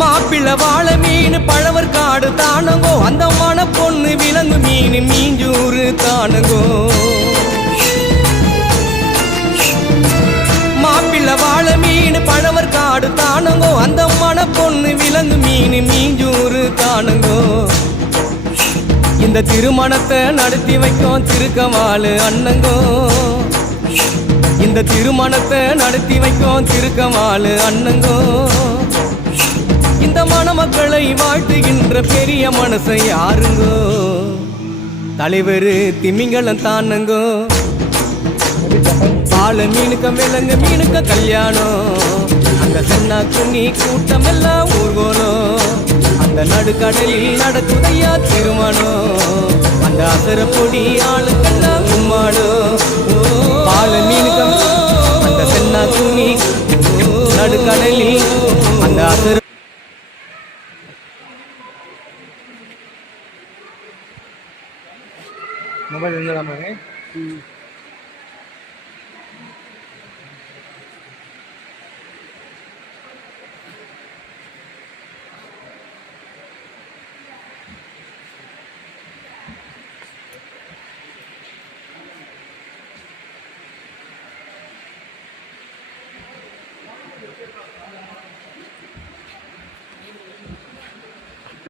மாப்பிள்ள வாழை மீன் பழவர் காடு தானங்கோ அந்த மன பொண்ணு விலங்கு மீன் மீஞ்சூறு தானங்கோ மாப்பிள்ள வாழை மீன் பழவர் காடு தானங்கோ அந்த மன பொண்ணு விலங்கு மீன் மீஞ்சூறு தானங்கோ இந்த திருமணத்தை நடத்தி வைக்கும் திருக்கமாலு அண்ணங்கோ இந்த திருமணத்தை நடத்தி வைக்கும் திருக்கமாலு அண்ணங்கோ இந்த மணமக்களை வாழ்த்துகின்ற பெரிய மனசை யாருங்கோ தலைவர் திமிங்கலம் தானங்கோ பால மீனுக்க விலங்கு மீனுக்க கல்யாணம் அந்த சென்னா குன்னி கூட்டம் எல்லாம் ஊர்கோலம் அந்த நடுக்கடலில் நடக்குதையா திருமணம் அந்த அசர பொடி ஆளுக்கெல்லாம் கும்மாடும் பால மீனுக்க அந்த சென்னா குன்னி நடுக்கடலில் அந்த அசர ಮೊಬೈಲ್ ಇಲ್ಲದಾಮಗೆ